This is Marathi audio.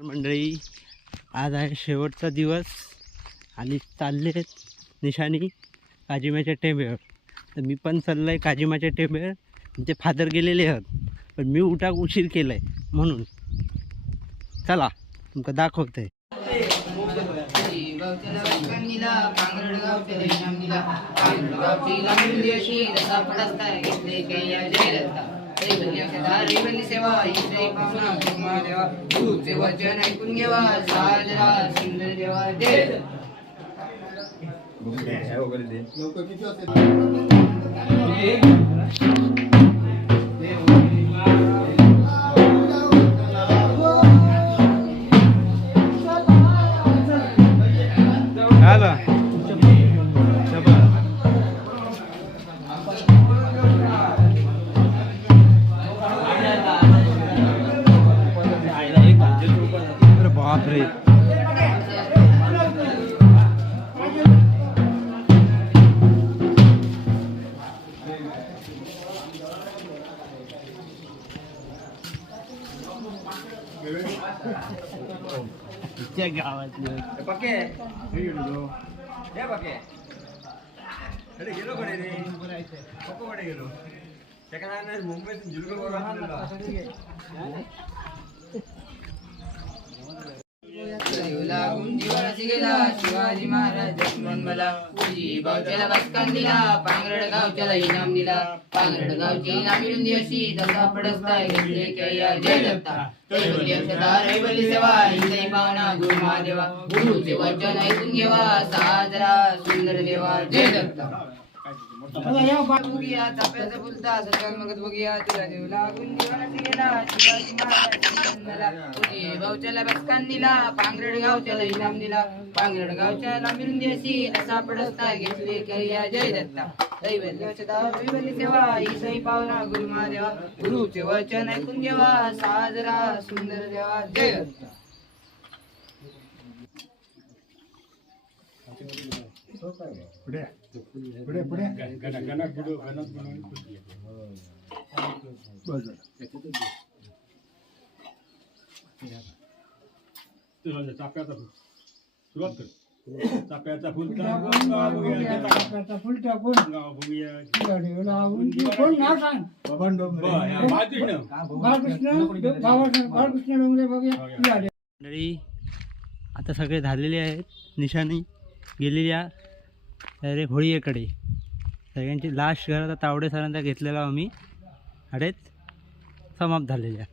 मंडळी, आज आहे शेवटचा दिवस आणि चालले निशाणी काजिमाच्या टेंब्यावर. तर मी पण चाललो आहे काजिमाच्या टेंब्यावर. ते फादर गेलेले आहेत पण मी उशीर केला आहे म्हणून चला तुमका दाखवतंय. सेवा गुरुचे वचन ऐकून घेवा साजरा सुंदर देवा जय बापरे, गावातले शिवाजी महाराज लक्ष्मण मला गावच्याला बसकान दिला पांगरड गावच्याला इनाम दिला पांगरड गावची इनाम मिळून दिवशी दत्ता पडस्ताय घेतले कैया जय दत्ता कैवल्य अक्षता रैवल्य सेवा हिंदई पावना गुरु महादेवा गुरुचे वचन ऐकून घेवा साजरा सुंदर देवा जय दत्ता बघूया चाप्याचा फुलता सरकार मगत बघूया तुला देव लागून जीवनाची गेला शिवाजी महाराज गावच्याला बसकान दिला पांगरड गावच्याला इनाम दिला पांगरड गावच्याला मिळून दिवशी असा पडस्ताय घेतले कैया जय दत्ता दैवल्य सेवा ही पावना गुरु महादेवा गुरुचे वचन ऐकून घेवा साजरा सुंदर देवा जय दत्ता. पुढे पुढे चाप्याचा सुरुवात कर. चाप्याचा फुल टाकून मंडळी, आता सगळे झालेले आहेत. निशाणी गेलेली आहे डायरेक्ट होळीकडे. सगळ्यांची लास्ट घरात तावडे सरांचा घेतलेला आम्ही हडेत समाप्त झालेल्या.